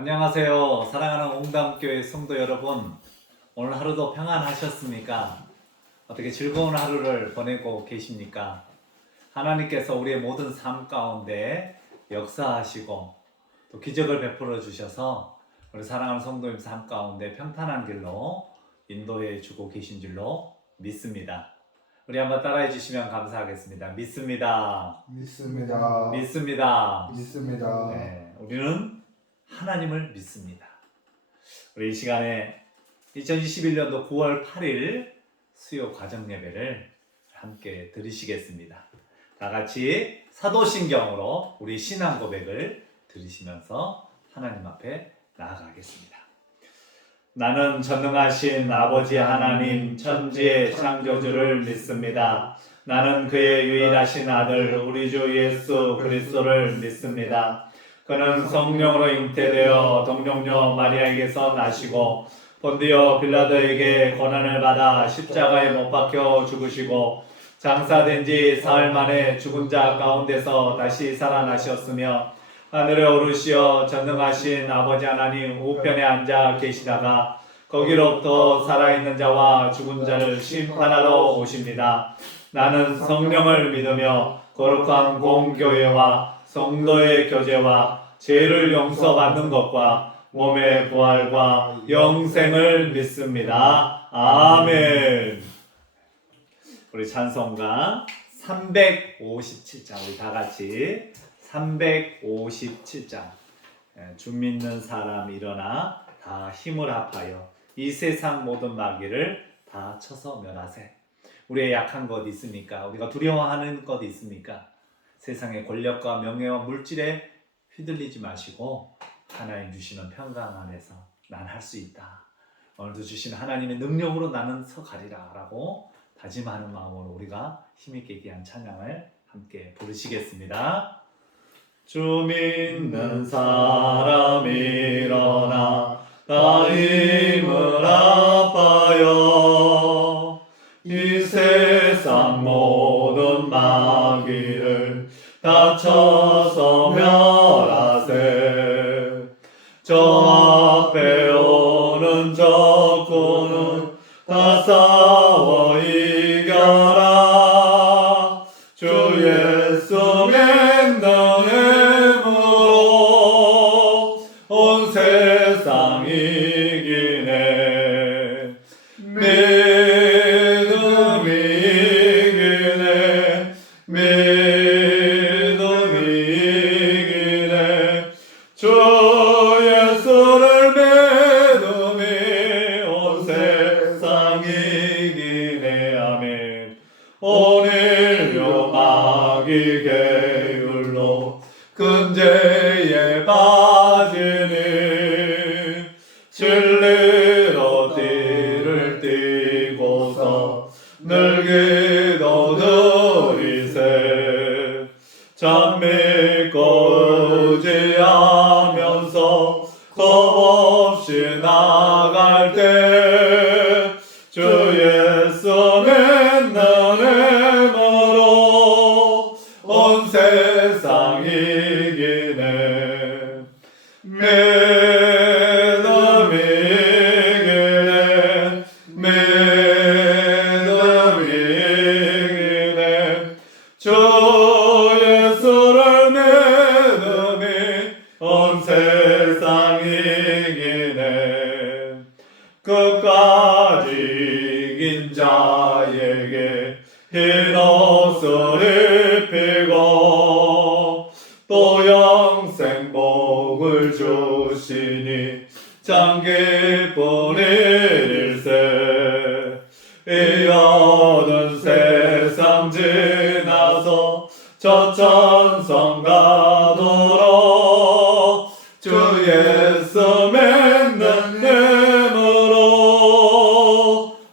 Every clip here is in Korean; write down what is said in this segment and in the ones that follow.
안녕하세요. 사랑하는 옹담교회 성도 여러분, 오늘 하루도 평안하셨습니까? 어떻게 즐거운 하루를 보내고 계십니까? 하나님께서 우리의 모든 삶 가운데 역사하시고 또 기적을 베풀어 주셔서 우리 사랑하는 성도님 삶 가운데 평탄한 길로 인도해 주고 계신 줄로 믿습니다. 우리 한번 따라해 주시면 감사하겠습니다. 믿습니다. 믿습니다. 믿습니다. 믿습니다. 네, 우리는 하나님을 믿습니다. 우리 이 시간에 2021년도 9월 8일 수요 과정 예배를 함께 드리시겠습니다. 다 같이 사도신경으로 우리 신앙 고백을 들으시면서 하나님 앞에 나아가겠습니다. 나는 전능하신 아버지 하나님 천지의 창조주를 믿습니다. 나는 그의 유일하신 아들 우리 주 예수 그리스도를 믿습니다. 그는 성령으로 잉태되어 동정녀 마리아에게서 나시고 본디오 빌라도에게 고난을 받아 십자가에 못 박혀 죽으시고 장사된 지 사흘 만에 죽은 자 가운데서 다시 살아나셨으며 하늘에 오르시어 전능하신 아버지 하나님 우편에 앉아 계시다가 거기로부터 살아있는 자와 죽은 자를 심판하러 오십니다. 나는 성령을 믿으며 거룩한 공교회와 성도의 교제와 죄를 용서받는 것과 몸의 부활과 영생을 믿습니다. 아멘. 우리 찬송가 357장 우리 다 같이 357장 주 믿는 사람 일어나 다 힘을 합하여 이 세상 모든 마귀를 다 쳐서 멸하세. 우리의 약한 것 있습니까? 우리가 두려워하는 것 있습니까? 세상의 권력과 명예와 물질에 휘둘리지 마시고 하나님 주시는 평강 안에서 난 할 수 있다. 오늘도 주시는 하나님의 능력으로 나는 서가리라 라고 다짐하는 마음으로 우리가 힘있게 귀한 찬양을 함께 부르시겠습니다. 주 믿는 사람 일어나 다 힘을 합하여 이 세상 모든 마귀를 다 쳐서 멸하세. 저 앞에 오는 적군은 다 싸워 이겨라. 주 예수 믿는 힘으로 온 세상 이기네. 믿음이 이기네. 믿음이 이기네. 주 예수를 믿음이 온 세상 이기네. 아멘. 오늘요 마귀 계율로 근죄에 빠지니 진리로 띠를 띠고서 늘 기도드리세. 참 믿고 의지하면서 겁없이 나갈 때 주 예수 믿는 힘으로 온 세상 이기네. 믿음이 이기네. 믿음이 이기네. 주 예수를 믿음이 온 세상 이기네. 끝까지 이긴 자에게 흰 옷을 입히고 또 영생 복을 주시니 참 기쁜 일일세. 이 어두운 세상 지나서 저 천성 가도록 주 예수 믿는 힘으로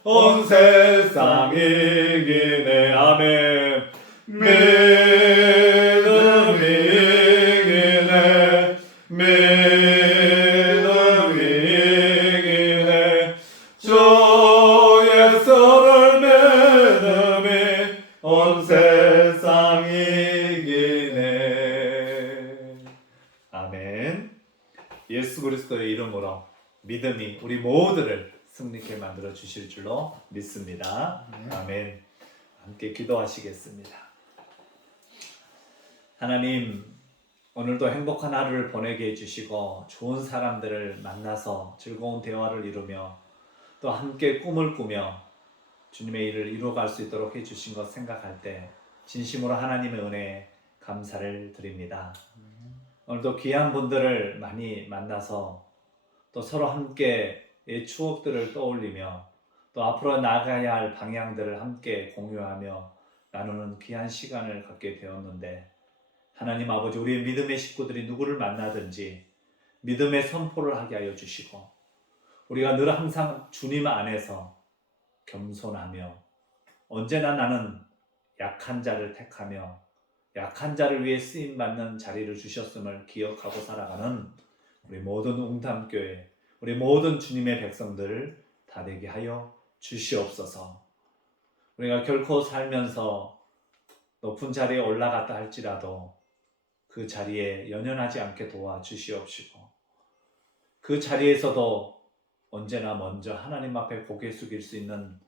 온 세상 이기네. 아멘. 믿음이 이기네. 믿음이 이기네. 주 예수를 믿음이 온 세상 이기네. 아멘. 예수 그리스도의 이름으로 믿음이 우리 모두를 승리케 만들어 주실 줄로 믿습니다. 아멘. 함께 기도하시겠습니다. 하나님, 오늘도 행복한 하루를 보내게 해주시고 좋은 사람들을 만나서 즐거운 대화를 이루며 또 함께 꿈을 꾸며 주님의 일을 이루어갈 수 있도록 해주신 것 생각할 때 진심으로 하나님의 은혜에 감사를 드립니다. 오늘도 귀한 분들을 많이 만나서 또 서로 함께의 추억들을 떠올리며 또 앞으로 나가야 할 방향들을 함께 공유하며 나누는 귀한 시간을 갖게 되었는데, 하나님 아버지, 우리의 믿음의 식구들이 누구를 만나든지 믿음의 선포를 하게 하여 주시고, 우리가 늘 항상 주님 안에서 겸손하며 언제나 나는 약한 자를 택하며 약한 자를 위해 쓰임받는 자리를 주셨음을 기억하고 살아가는 우리 모든 웅담교회, 우리 모든 주님의 백성들을 다 되게 하여 주시옵소서. 우리가 결코 살면서 높은 자리에 올라갔다 할지라도 그 자리에 연연하지 않게 도와주시옵시고, 그 자리에서도 언제나 먼저 하나님 앞에 고개 숙일 수 있는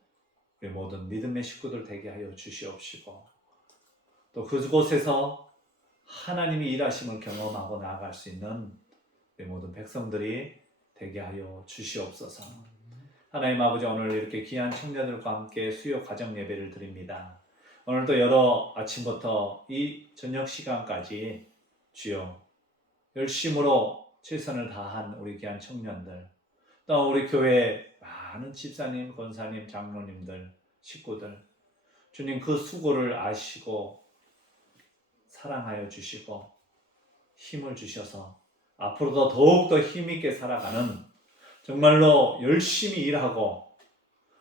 우리 모든 믿음의 식구들 되게 하여 주시옵시고, 또 그곳에서 하나님이 일하심을 경험하고 나아갈 수 있는 우리 모든 백성들이 되게 하여 주시옵소서. 하나님 아버지, 오늘 이렇게 귀한 청년들과 함께 수요 가정 예배를 드립니다. 오늘도 여러 아침부터 이 저녁 시간까지 주여 열심으로 최선을 다한 우리 귀한 청년들, 또 우리 교회 많은 집사님, 권사님, 장로님들, 식구들, 주님 그 수고를 아시고 사랑하여 주시고 힘을 주셔서 앞으로도 더욱더 힘있게 살아가는, 정말로 열심히 일하고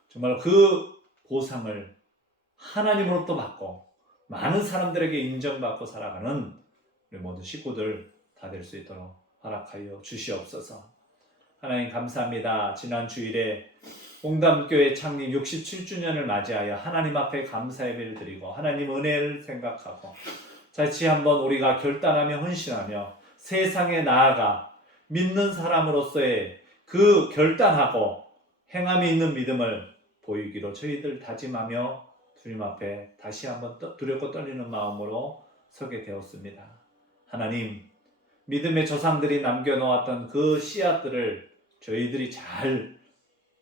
정말 그 보상을 하나님으로부터 받고 많은 사람들에게 인정받고 살아가는 우리 모든 식구들 다 될 수 있도록 허락하여 주시옵소서. 하나님 감사합니다. 지난 주일에 웅담교회 창립 67주년을 맞이하여 하나님 앞에 감사 예배를 드리고 하나님 은혜를 생각하고 다시 한번 우리가 결단하며 헌신하며 세상에 나아가 믿는 사람으로서의 그 결단하고 행함이 있는 믿음을 보이기로 저희들 다짐하며 주님 앞에 다시 한번 두렵고 떨리는 마음으로 서게 되었습니다. 하나님, 믿음의 조상들이 남겨놓았던 그 씨앗들을 저희들이 잘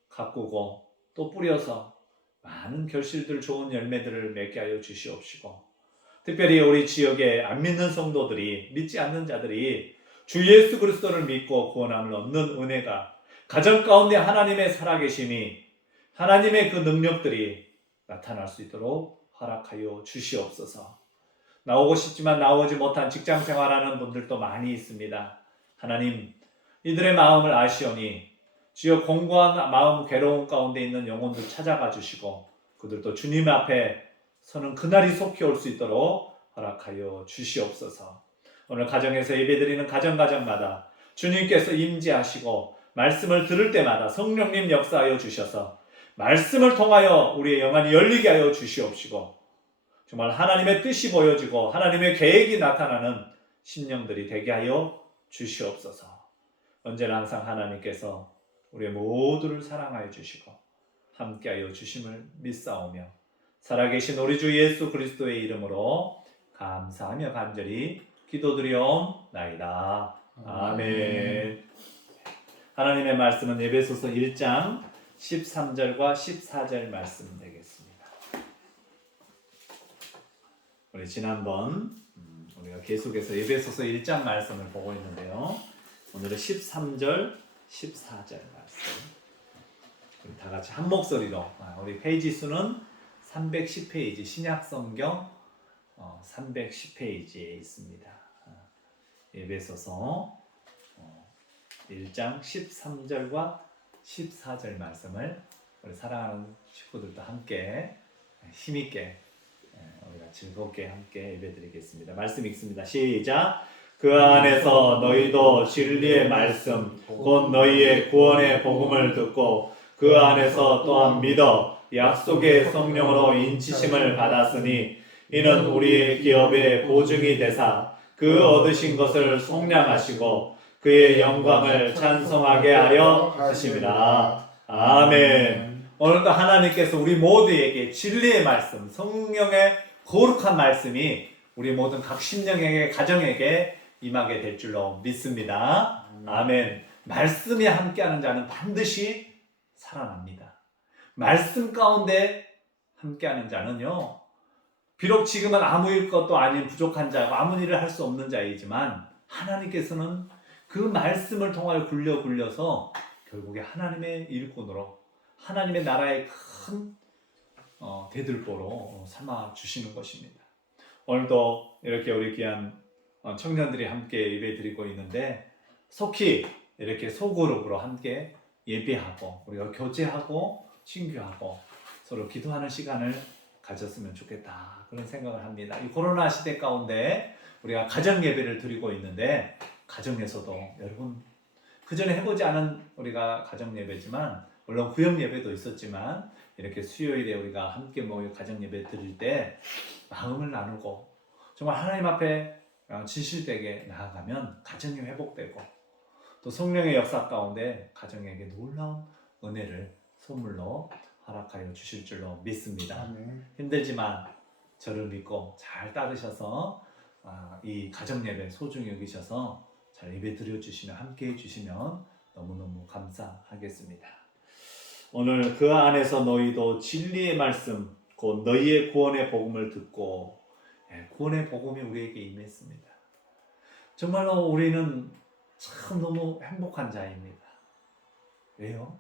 가꾸고 또 뿌려서 많은 결실들, 좋은 열매들을 맺게 하여 주시옵시고, 특별히 우리 지역에 안 믿는 성도들이, 믿지 않는 자들이 주 예수 그리스도를 믿고 구원함을 얻는 은혜가, 가정 가운데 하나님의 살아계심이, 하나님의 그 능력들이 나타날 수 있도록 허락하여 주시옵소서. 나오고 싶지만 나오지 못한 직장 생활하는 분들도 많이 있습니다. 하나님, 이들의 마음을 아시오니 주여 공고한 마음 괴로운 가운데 있는 영혼들 찾아가 주시고 그들도 주님 앞에 서는 그날이 속히 올 수 있도록 허락하여 주시옵소서. 오늘 가정에서 예배드리는 가정마다 주님께서 임재하시고 말씀을 들을 때마다 성령님 역사하여 주셔서 말씀을 통하여 우리의 영안이 열리게 하여 주시옵시고, 정말 하나님의 뜻이 보여지고 하나님의 계획이 나타나는 심령들이 되게 하여 주시옵소서. 언제나 항상 하나님께서 우리의 모두를 사랑하여 주시고 함께하여 주심을 믿사오며 살아계신 우리 주 예수 그리스도의 이름으로 감사하며 간절히 기도드리옵나이다. 아멘. 하나님의 말씀은 에베소서 1장 13절과 14절 말씀 되겠습니다. 우리 지난번 우리가 계속해서 에베소서 1장 말씀을 보고 있는데요, 오늘은 13절, 14절 말씀 우리 다 같이 한 목소리로, 우리 페이지 수는 310페이지, 신약성경 310페이지에 있습니다. 에베소서 1장 13절과 14절 말씀을 우리 사랑하는 식구들도 함께 힘있게 우리가 즐겁게 함께 예배드리겠습니다. 말씀 읽습니다. 시작. 그 안에서 너희도 진리의 말씀 곧 너희의 구원의 복음을 듣고 그 안에서 또한 믿어 약속의 성령으로 인치심을 받았으니 이는 우리의 기업의 보증이 되사 그 얻으신 것을 속량하시고 그의 영광을 찬송하게 하여 하심이라. 아멘. 오늘도 하나님께서 우리 모두에게 진리의 말씀, 성령의 거룩한 말씀이 우리 모든 각 심령에게, 가정에게 임하게 될 줄로 믿습니다. 아멘. 말씀이 함께하는 자는 반드시 살아납니다. 말씀 가운데 함께하는 자는요, 비록 지금은 아무 것도 아닌 부족한 자고 아무 일을 할 수 없는 자이지만 하나님께서는 그 말씀을 통하여 굴려서 결국에 하나님의 일꾼으로 하나님의 나라의 큰 대들보로 삼아 주시는 것입니다. 오늘도 이렇게 우리 귀한 청년들이 함께 예배 드리고 있는데 속히 이렇게 소그룹으로 함께 예배하고 우리가 교제하고 친교하고 서로 기도하는 시간을 가졌으면 좋겠다, 그런 생각을 합니다. 이 코로나 시대 가운데 우리가 가정 예배를 드리고 있는데 가정에서도 여러분 그전에 해보지 않은 우리가 가정 예배지만 물론 구역 예배도 있었지만 이렇게 수요일에 우리가 함께 모여 가정 예배 드릴 때 마음을 나누고 정말 하나님 앞에 진실되게 나아가면 가정이 회복되고 또 성령의 역사 가운데 가정에게 놀라운 은혜를 선물로 허락하여 주실 줄로 믿습니다. 힘들지만 저를 믿고 잘 따르셔서 이 가정 예배 소중히 여기셔서 잘 예배 드려주시면 함께 해주시면 너무너무 감사하겠습니다. 오늘 그 안에서 너희도 진리의 말씀 곧 너희의 구원의 복음을 듣고, 구원의 복음이 우리에게 임했습니다. 정말로 우리는 참 너무 행복한 자입니다. 왜요?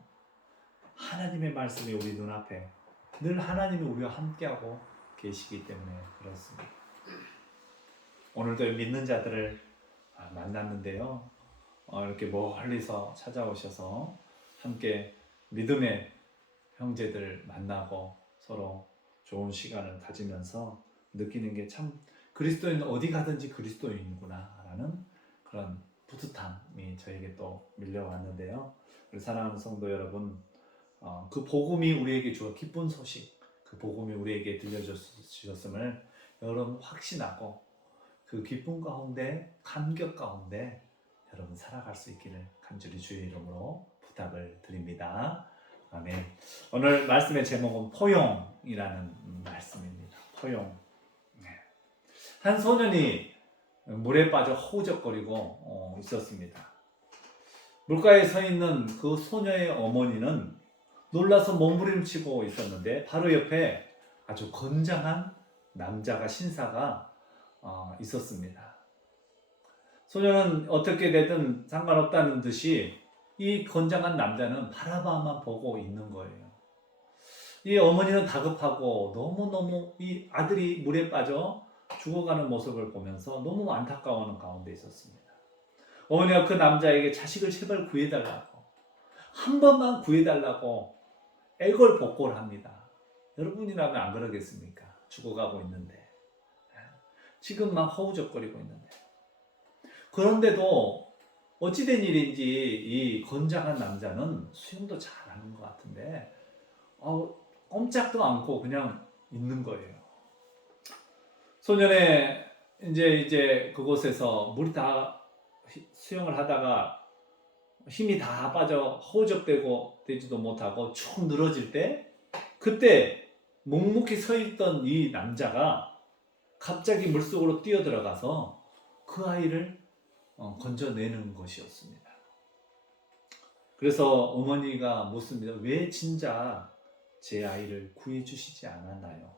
하나님의 말씀이 우리 눈앞에 늘 하나님이 우리와 함께하고 계시기 때문에 그렇습니다. 오늘도 믿는 자들을 만났는데요, 이렇게 멀리서 찾아오셔서 함께 믿음의 형제들 만나고 서로 좋은 시간을 가지면서 느끼는 게 참 그리스도인은 어디 가든지 그리스도인이구나 라는 그런 뿌듯함이 저에게 또 밀려왔는데요. 우리 사랑하는 성도 여러분, 그 복음이 우리에게 주어 기쁜 소식, 그 복음이 우리에게 들려주셨음을 여러분 확신하고 그 기쁨 가운데 감격 가운데 여러분 살아갈 수 있기를 간절히 주의 이름으로 부탁을 드립니다. 아멘. 오늘 말씀의 제목은 포용이라는 말씀입니다. 포용. 한 소년이 물에 빠져 허우적거리고 있었습니다. 물가에 서 있는 그 소녀의 어머니는 놀라서 몸부림치고 있었는데 바로 옆에 아주 건장한 남자가 신사가 있었습니다. 소녀는 어떻게 되든 상관없다는 듯이 이 건장한 남자는 바라봐만 보고 있는 거예요. 이 어머니는 다급하고 너무너무 이 아들이 물에 빠져 죽어가는 모습을 보면서 너무 안타까워하는 가운데 있었습니다. 어머니가 그 남자에게 자식을 제발 구해달라고, 한 번만 구해달라고 애걸복걸합니다. 여러분이라면 안 그러겠습니까? 죽어가고 있는데, 지금 막 허우적거리고 있는데. 그런데도 어찌된 일인지 이 건장한 남자는 수영도 잘하는 것 같은데 꼼짝도 않고 그냥 있는 거예요. 소년의 이제 그곳에서 물이 다 수영을 하다가 힘이 다 빠져 허우적대고 되지도 못하고 축 늘어질 때, 그때 묵묵히 서 있던 이 남자가 갑자기 물속으로 뛰어들어가서 그 아이를 건져내는 것이었습니다. 그래서 어머니가 묻습니다. 왜 진짜 제 아이를 구해주시지 않았나요?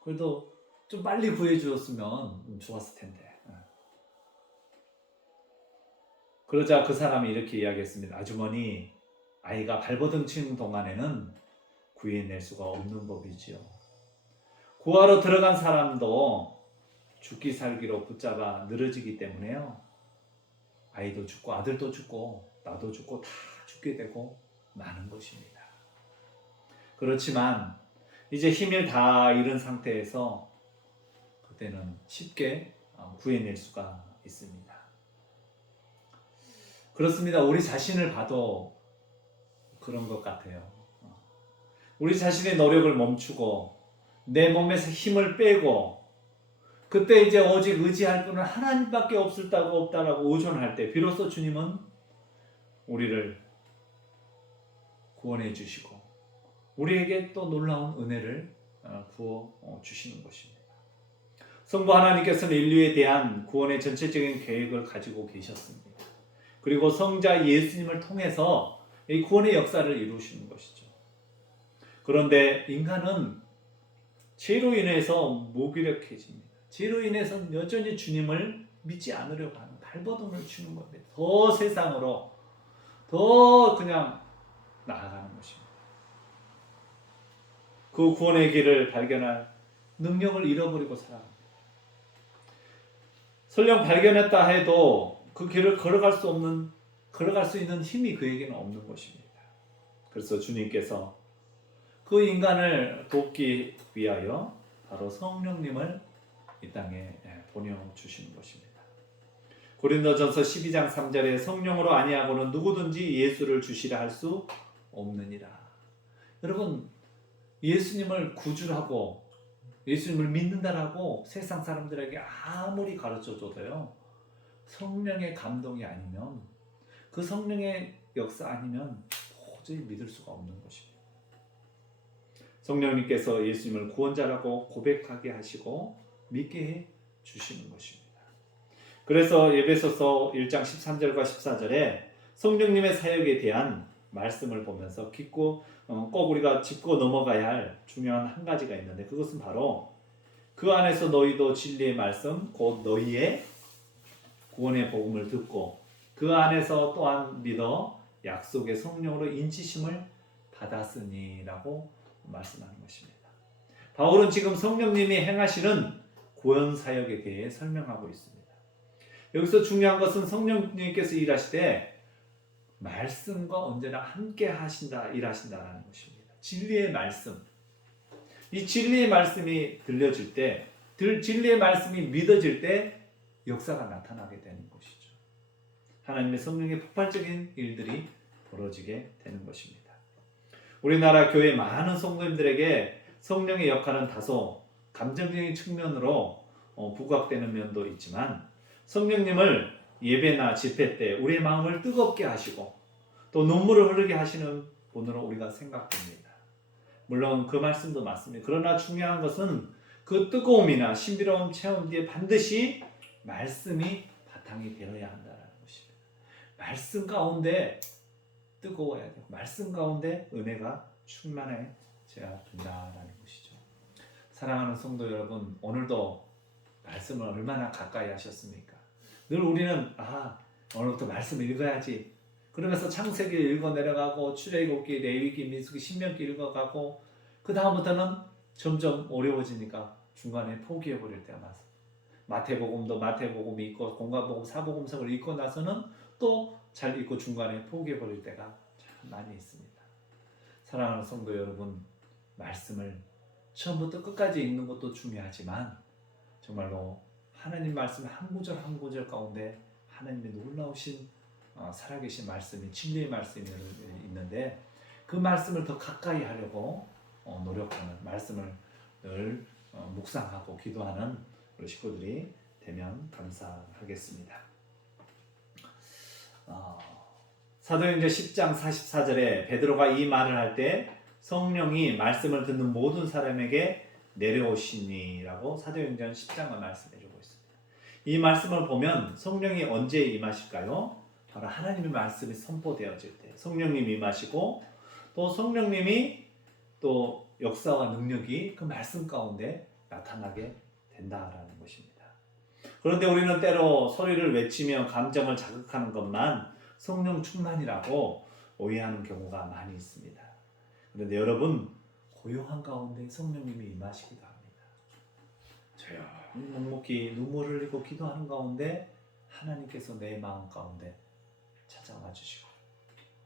그래도 좀 빨리 구해주었으면 좋았을 텐데. 그러자 그 사람이 이렇게 이야기했습니다. 아주머니, 아이가 발버둥 치는 동안에는 구해낼 수가 없는 법이지요. 구하러 들어간 사람도 죽기 살기로 붙잡아 늘어지기 때문에요. 아이도 죽고 아들도 죽고 나도 죽고 다 죽게 되고 마는 것입니다. 그렇지만 이제 힘을 다 잃은 상태에서 그때는 쉽게 구해낼 수가 있습니다. 그렇습니다. 우리 자신을 봐도 그런 것 같아요. 우리 자신의 노력을 멈추고 내 몸에서 힘을 빼고 그때 이제 오직 의지할 분은 하나님밖에 없다라고 의존할 때 비로소 주님은 우리를 구원해 주시고 우리에게 또 놀라운 은혜를 부어 주시는 것입니다. 성부 하나님께서는 인류에 대한 구원의 전체적인 계획을 가지고 계셨습니다. 그리고 성자 예수님을 통해서 이 구원의 역사를 이루시는 것이죠. 그런데 인간은 죄로 인해서 무기력해집니다. 죄로 인해서 여전히 주님을 믿지 않으려고 하는 발버둥을 치는 건데 더 세상으로 더 그냥 나아가는 것입니다. 그 구원의 길을 발견할 능력을 잃어버리고 살아갑니다. 설령 발견했다 해도 그 길을 걸어갈 수 있는 힘이 그에게는 없는 것입니다. 그래서 주님께서 그 인간을 돕기 위하여 바로 성령님을 이 땅에 보내주시는 것입니다. 고린도전서 12장 3절에 성령으로 아니하고는 누구든지 예수를 주시라 할 수 없느니라. 여러분, 예수님을 구주라고 예수님을 믿는다라고 세상 사람들에게 아무리 가르쳐줘도요, 성령의 감동이 아니면, 그 성령의 역사 아니면 도저히 믿을 수가 없는 것입니다. 성령님께서 예수님을 구원자라고 고백하게 하시고 믿게 해 주시는 것입니다. 그래서 에베소서 1장 13절과 14절에 성령님의 사역에 대한 말씀을 보면서 꼭 우리가 짚고 넘어가야 할 중요한 한 가지가 있는데, 그것은 바로 그 안에서 너희도 진리의 말씀 곧 너희의 구원의 복음을 듣고 그 안에서 또한 믿어 약속의 성령으로 인치심을 받았으니라고 말씀하는 것입니다. 바울은 지금 성령님이 행하시는 구원 사역에 대해 설명하고 있습니다. 여기서 중요한 것은 성령님께서 일하실 때 말씀과 언제나 함께 일하신다라는 것입니다. 진리의 말씀, 이 진리의 말씀이 들려질 때, 진리의 말씀이 믿어질 때 역사가 나타나게 되는 것이죠. 하나님의 성령의 폭발적인 일들이 벌어지게 되는 것입니다. 우리나라 교회 많은 성도님들에게 성령의 역할은 다소 감정적인 측면으로 부각되는 면도 있지만, 성령님을 예배나 집회 때 우리의 마음을 뜨겁게 하시고 또 눈물을 흐르게 하시는 분으로 우리가 생각됩니다. 물론 그 말씀도 맞습니다. 그러나 중요한 것은 그 뜨거움이나 신비로운 체험 뒤에 반드시 말씀이 바탕이 되어야 한다는 것입니다. 말씀 가운데 뜨거워야 되고 말씀 가운데 은혜가 충만해져야 된다는 것이죠. 사랑하는 성도 여러분, 오늘도 말씀을 얼마나 가까이 하셨습니까? 늘 우리는 오늘부터 말씀 읽어야지 그러면서 창세기 읽어 내려가고 출애굽기, 레위기, 민수기, 신명기 읽어가고 그 다음부터는 점점 어려워지니까 중간에 포기해버릴 때가 많습니다. 마태복음도 마태복음이 있고 공관복음, 사복음서를 읽고 나서는 또 잘 읽고 중간에 포기해버릴 때가 참 많이 있습니다. 사랑하는 성도 여러분, 말씀을 처음부터 끝까지 읽는 것도 중요하지만 정말로 하나님 말씀 한 구절 한 구절 가운데 하나님의 놀라우신 살아계신 말씀이 진리의 말씀이 있는데 그 말씀을 더 가까이 하려고 노력하는, 말씀을 늘 묵상하고 기도하는 우리 식구들이 되면 감사하겠습니다. 사도행전 10장 44절에 베드로가 이 말을 할 때 성령이 말씀을 듣는 모든 사람에게 내려오시니라고 사도행전 10장을 말씀해주고 있습니다. 이 말씀을 보면 성령이 언제 임하실까요? 바로 하나님의 말씀이 선포되어질 때 성령님이 임하시고 또 성령님이 또 역사와 능력이 그 말씀 가운데 나타나게 된다라는 것입니다. 그런데 우리는 때로 소리를 외치며 감정을 자극하는 것만 성령 충만이라고 오해하는 경우가 많이 있습니다. 그런데 여러분, 고요한 가운데 성령님이 임하시기도 합니다. 조용히 묵묵히 눈물을 흘리고 기도하는 가운데 하나님께서 내 마음 가운데 찾아와 주시고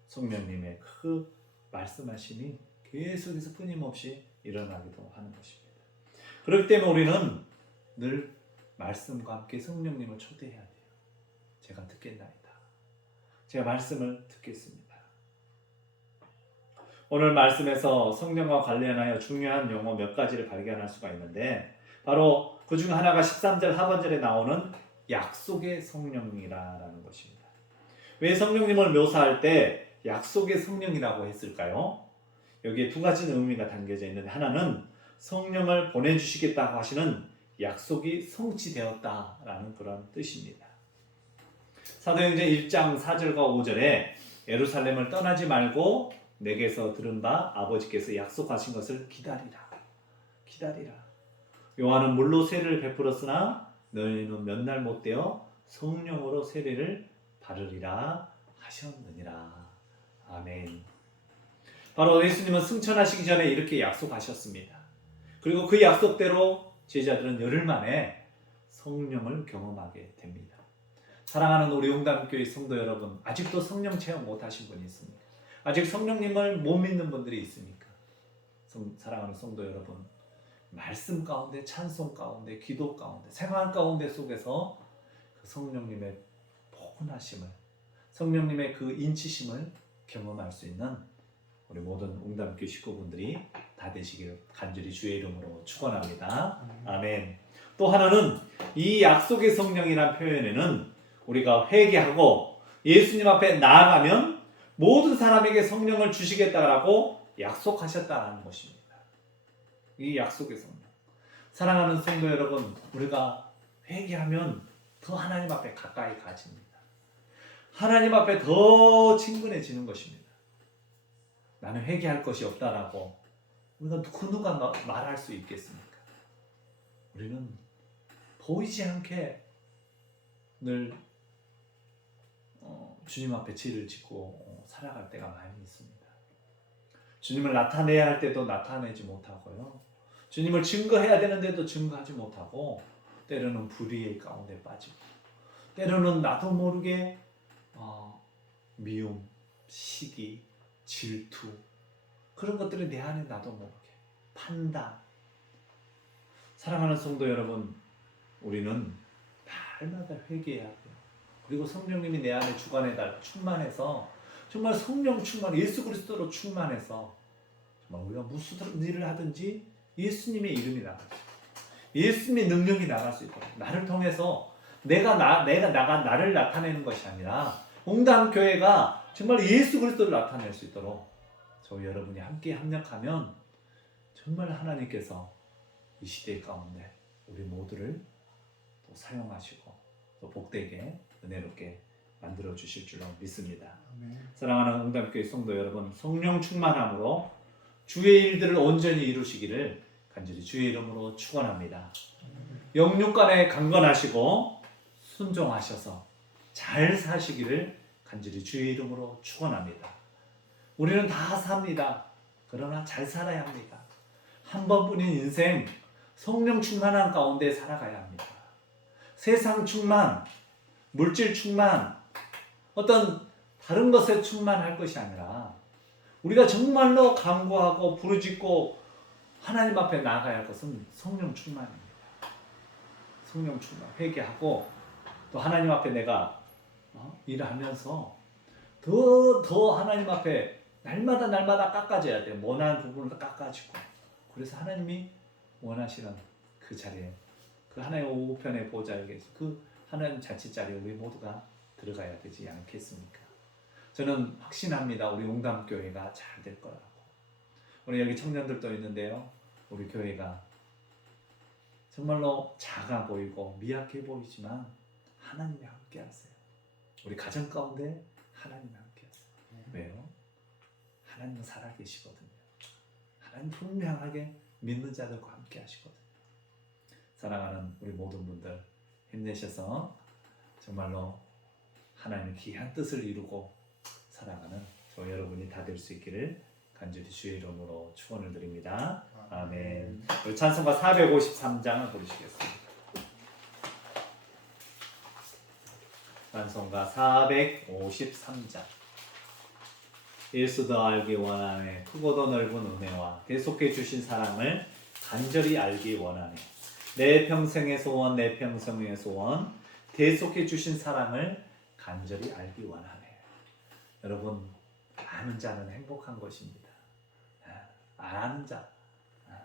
성령님의 그 말씀하심이 계속해서 끊임없이 일어나기도 하는 것입니다. 그렇기 때문에 우리는 늘 말씀과 함께 성령님을 초대해야 돼요. 제가 듣겠나이다. 제가 말씀을 듣겠습니다. 오늘 말씀에서 성령과 관련하여 중요한 용어 몇 가지를 발견할 수가 있는데, 바로 그 중 하나가 13절 하반절에 나오는 약속의 성령이라는 것입니다. 왜 성령님을 묘사할 때 약속의 성령이라고 했을까요? 여기에 두 가지 의미가 담겨져 있는데, 하나는 성령을 보내주시겠다고 하시는 약속이 성취되었다라는 그런 뜻입니다. 사도행전 1장 4절과 5절에 예루살렘을 떠나지 말고 내게서 들은 바 아버지께서 약속하신 것을 기다리라. 기다리라. 요한은 물로 세례를 베풀었으나 너희는 몇 날 못 되어 성령으로 세례를 받으리라 하셨느니라. 아멘. 바로 예수님은 승천하시기 전에 이렇게 약속하셨습니다. 그리고 그 약속대로 제자들은 열흘 만에 성령을 경험하게 됩니다. 사랑하는 우리 용담교회 성도 여러분, 아직도 성령 체험 못하신 분이 있습니까? 아직 성령님을 못 믿는 분들이 있습니까? 사랑하는 성도 여러분, 말씀 가운데, 찬송 가운데, 기도 가운데, 생활 가운데 속에서 그 성령님의 포근하심을, 성령님의 그 인치심을 경험할 수 있는 우리 모든 웅담교회 식구분들이 다 되시길 간절히 주의 이름으로 축원합니다. 아멘. 또 하나는 이 약속의 성령이란 표현에는 우리가 회개하고 예수님 앞에 나아가면 모든 사람에게 성령을 주시겠다라고 약속하셨다는 것입니다. 이 약속의 성령. 사랑하는 성도 여러분, 우리가 회개하면 더 하나님 앞에 가까이 가집니다. 하나님 앞에 더 친근해지는 것입니다. 나는 회개할 것이 없다라고 우리가 누가 말할 수 있겠습니까? 우리는 보이지 않게 늘 주님 앞에 죄를 짓고 살아갈 때가 많이 있습니다. 주님을 나타내야 할 때도 나타내지 못하고요. 주님을 증거해야 되는데도 증거하지 못하고, 때로는 불의의 가운데 빠지고, 때로는 나도 모르게 미움, 시기, 질투, 그런 것들이 내 안에 나도 모르게 판단. 사랑하는 성도 여러분, 우리는 날마다 회개해야 돼요. 그리고 성령님이 내 안에 주관해달 충만해서, 정말 성령 충만, 예수 그리스도로 충만해서 정말 우리가 무슨 일을 하든지 예수님의 이름이 나갈 수 있고, 예수님의 능력이 나갈 수 있고, 나를 통해서 나를 나타내는 것이 아니라 웅담교회가 정말 예수 그리스도를 나타낼 수 있도록 저희 여러분이 함께 협력하면 정말 하나님께서 이 시대 가운데 우리 모두를 또 사용하시고 또 복되게 은혜롭게 만들어 주실 줄로 믿습니다. 아멘. 사랑하는 웅담교회 성도 여러분, 성령 충만함으로 주의 일들을 온전히 이루시기를 간절히 주의 이름으로 축원합니다. 영육간에 강건하시고 순종하셔서 잘 사시기를 간절히 주의 이름으로 축원합니다. 우리는 다 삽니다. 그러나 잘 살아야 합니다. 한 번뿐인 인생, 성령 충만한 가운데 살아가야 합니다. 세상 충만, 물질 충만, 어떤 다른 것에 충만할 것이 아니라 우리가 정말로 간구하고 부르짖고 하나님 앞에 나아가야 할 것은 성령 충만입니다. 성령 충만, 회개하고 또 하나님 앞에 내가 일하면서 더 하나님 앞에 날마다 깎아져야 돼요. 원하는 부분을 깎아지고. 그래서 하나님이 원하시는 그 자리에, 그 하나님의 우편의 보좌에 그 하나님 자취자리에 우리 모두가 들어가야 되지 않겠습니까? 저는 확신합니다. 우리 웅담교회가 잘 될 거라고. 우리 여기 청년들도 있는데요. 우리 교회가 정말로 작아 보이고 미약해 보이지만 하나님이 함께 하세요. 우리 가정 가운데 하나님이 함께 하세요. 왜요? 하나님은 살아계시거든요. 하나님 분명하게 믿는 자들과 함께 하시거든요. 사랑하는 우리 모든 분들 힘내셔서 정말로 하나님의 귀한 뜻을 이루고 살아가는 저 여러분이 다 될 수 있기를 간절히 주의 이름으로 축원을 드립니다. 아멘. 우리 찬송가 453장을 부르시겠습니다. 찬송가 453장. 예수 더 알기 원하네. 크고도 넓은 은혜와 대속해 주신 사랑을 간절히 알기 원하네. 내 평생의 소원, 내 평생의 소원, 대속해 주신 사랑을 간절히 알기 원하네. 여러분, 아는 자는 행복한 것입니다. 안 아는 자,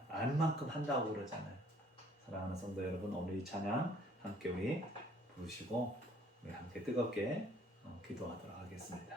아는 만큼 한다고 그러잖아요. 사랑하는 성도 여러분, 오늘 이 찬양 함께 우리 부르시고 우리 함께 뜨겁게 기도하도록 하겠습니다.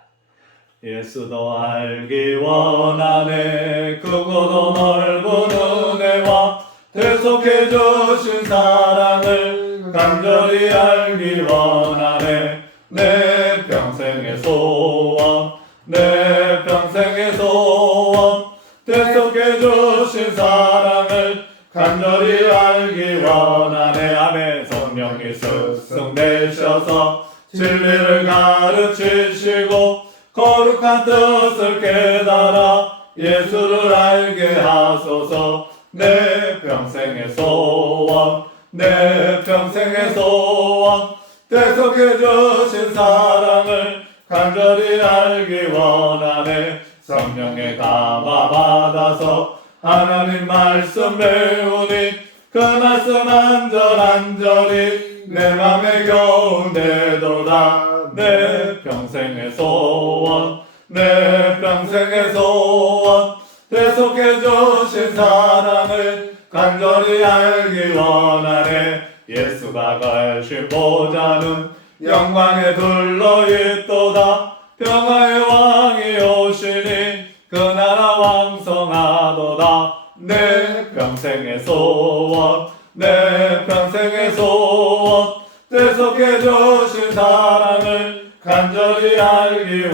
예수도 알기 원하네. 크고도 넓은 은혜와 대속해 주신 사랑을 간절히 알기 원하네. 내 평생의 소원, 내 평생의 소원, 대속해 주신 사랑을 간절히 알기 원하네. 아멘. 성령이 스승되셔서 진리를 가르치시고 거룩한 뜻을 깨달아 예수를 알게 하소서. 내 평생의 소원, 내 평생의 소원, 대속해 주신 사랑을 간절히 알기 원하네. 성령의 감화 받아서 하나님 말씀 배우니 그 말씀 안절안절히 내 맘에 겨운되도다. 내 평생의 소원, 내 평생의 소원, 대속해 주신 사랑을 간절히 알기 원하네. 예수가 가신 보좌는 영광에 둘러있도다. 평화의 왕이 오시니 그 나라 왕성하도다. 내 평생의 소원, 내 평생의 소원, 대속해 주신 사랑을 간절히 알기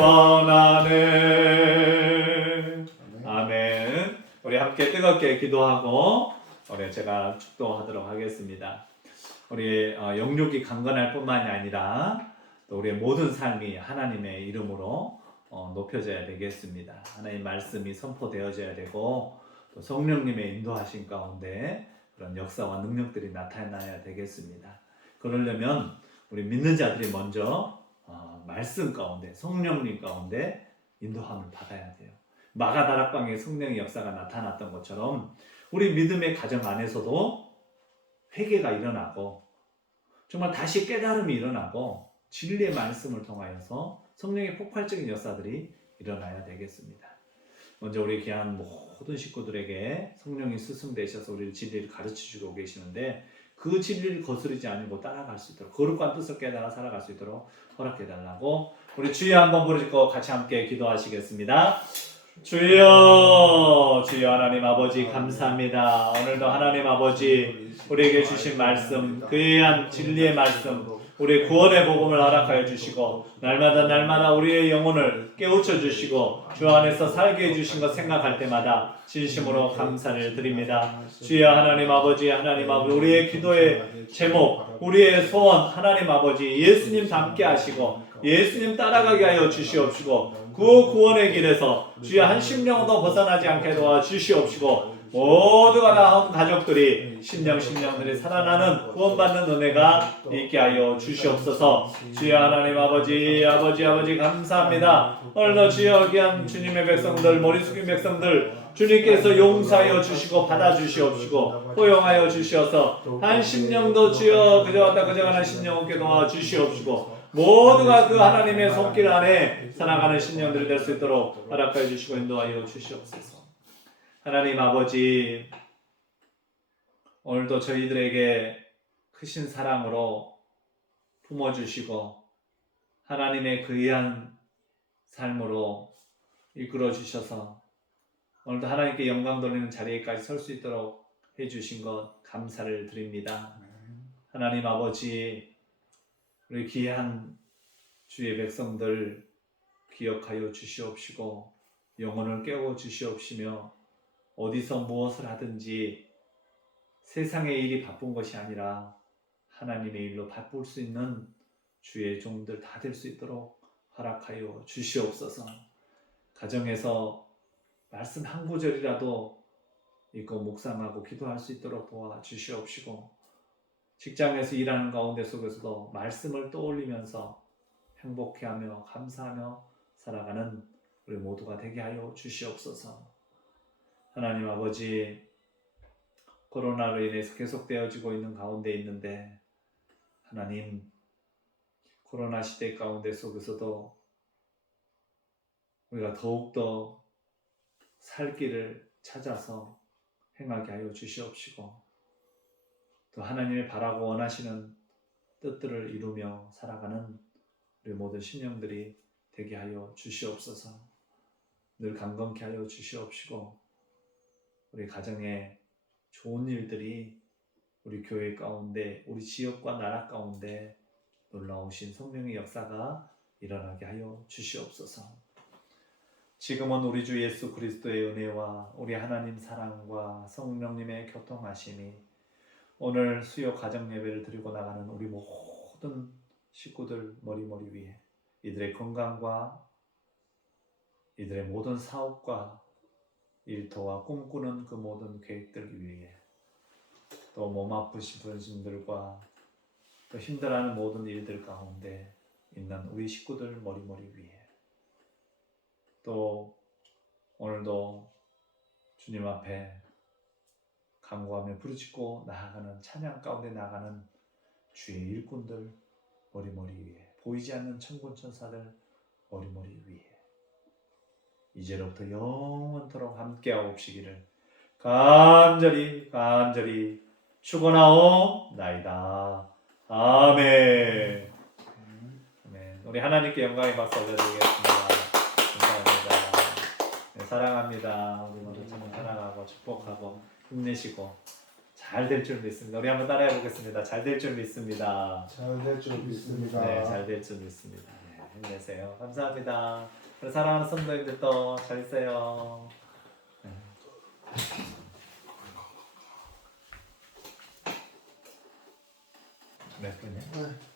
원하네. 아멘. 우리 함께 뜨겁게 기도하고 우리 제가 축도하도록 하겠습니다. 우리 영육이 강건할 뿐만이 아니라 또 우리의 모든 삶이 하나님의 이름으로 높여져야 되겠습니다. 하나님 말씀이 선포되어져야 되고 또 성령님의 인도하심 가운데 그런 역사와 능력들이 나타나야 되겠습니다. 그러려면 우리 믿는 자들이 먼저 말씀 가운데 성령님 가운데 인도함을 받아야 돼요. 마가다락방에 성령의 역사가 나타났던 것처럼 우리 믿음의 가정 안에서도 회개가 일어나고 정말 다시 깨달음이 일어나고 진리의 말씀을 통하여서 성령의 폭발적인 역사들이 일어나야 되겠습니다. 먼저 우리 귀한 모든 식구들에게 성령이 스승 되셔서 우리를 진리를 가르치시고 계시는데 그 진리를 거스르지 않고 따라갈 수 있도록 거룩한 뜻을 깨달아 살아갈 수 있도록 허락해달라고 우리 주여 한번 부르시고 같이 함께 기도하시겠습니다. 주여, 주여 하나님 아버지 감사합니다. 오늘도 하나님 아버지 우리에게 주신 말씀, 그 귀한 진리의 말씀, 우리 구원의 복음을 허락하여 주시고 날마다 우리의 영혼을 깨우쳐 주시고 주 안에서 살게 해주신 것 생각할 때마다 진심으로 감사를 드립니다. 주여 하나님 아버지 우리의 기도의 제목, 우리의 소원 하나님 아버지 예수님 닮게 하시고 예수님 따라가게 하여 주시옵시고 그 구원의 길에서 주여 한 심령도 벗어나지 않게 도와 주시옵시고 모두가 다 가족들이 심령들이 살아나는 구원받는 은혜가 있게 하여 주시옵소서. 주여 하나님 아버지 감사합니다. 오늘도 주여 귀한 주님의 백성들 머리 숙인 백성들 주님께서 용서하여 주시고 받아주시옵시고 포용하여 주시어서 한 심령도 주여 그저가는 심령 없게 도와 주시옵시고 모두가 그 하나님의 손길 안에 살아가는 심령들이 될 수 있도록 허락하여 주시고 인도하여 주시옵소서. 하나님 아버지 오늘도 저희들에게 크신 사랑으로 품어주시고 하나님의 그 귀한 삶으로 이끌어 주셔서 오늘도 하나님께 영광 돌리는 자리에까지 설 수 있도록 해주신 것 감사를 드립니다. 하나님 아버지 우리 귀한 주의 백성들 기억하여 주시옵시고 영혼을 깨워 주시옵시며 어디서 무엇을 하든지 세상의 일이 바쁜 것이 아니라 하나님의 일로 바쁠 수 있는 주의 종들 다 될 수 있도록 허락하여 주시옵소서. 가정에서 말씀 한 구절이라도 읽고 묵상하고 기도할 수 있도록 도와주시옵시고 직장에서 일하는 가운데 속에서도 말씀을 떠올리면서 행복해하며 감사하며 살아가는 우리 모두가 되게 하여 주시옵소서. 하나님 아버지 코로나로 인해서 계속되어지고 있는 가운데 있는데 하나님 코로나 시대 가운데 속에서도 우리가 더욱더 살 길을 찾아서 행하게 하여 주시옵시고 또 하나님이 바라고 원하시는 뜻들을 이루며 살아가는 우리 모든 신령들이 되게 하여 주시옵소서. 늘 강건케 하여 주시옵시고 우리 가정에 좋은 일들이 우리 교회 가운데 우리 지역과 나라 가운데 놀라우신 성령의 역사가 일어나게 하여 주시옵소서. 지금은 우리 주 예수 그리스도의 은혜와 우리 하나님 사랑과 성령님의 교통하심이 오늘 수요 가정 예배를 드리고 나가는 우리 모든 식구들 머리머리 위에 이들의 건강과 이들의 모든 사업과 일터와 꿈꾸는 그 모든 계획들 위에 또 몸 아프신 분들과 또 힘들어하는 모든 일들 가운데 있는 우리 식구들 머리머리 위에 또 오늘도 주님 앞에 간구하며 부르짖고 나아가는 찬양 가운데 나가는 주의 일꾼들 머리머리 위에 보이지 않는 천군 천사들 머리머리 위에 이제로부터 영원토록 함께하옵시기를 간절히 축원하옵나이다. 아멘. 아멘. 우리 하나님께 영광의 박수 올려드리겠습니다. 감사합니다. 네, 사랑합니다. 우리 모두 정말 사랑하고 축복하고 힘내시고 잘 될 줄 믿습니다. 우리 한번 따라해 보겠습니다. 잘 될 줄 믿습니다. 잘 될 줄 믿습니다. 네, 잘 될 줄 믿습니다. 네, 힘내세요. 감사합니다. 우리 사랑하는 성도님들 또 잘 있어요. 네. 몇 분이야? 네.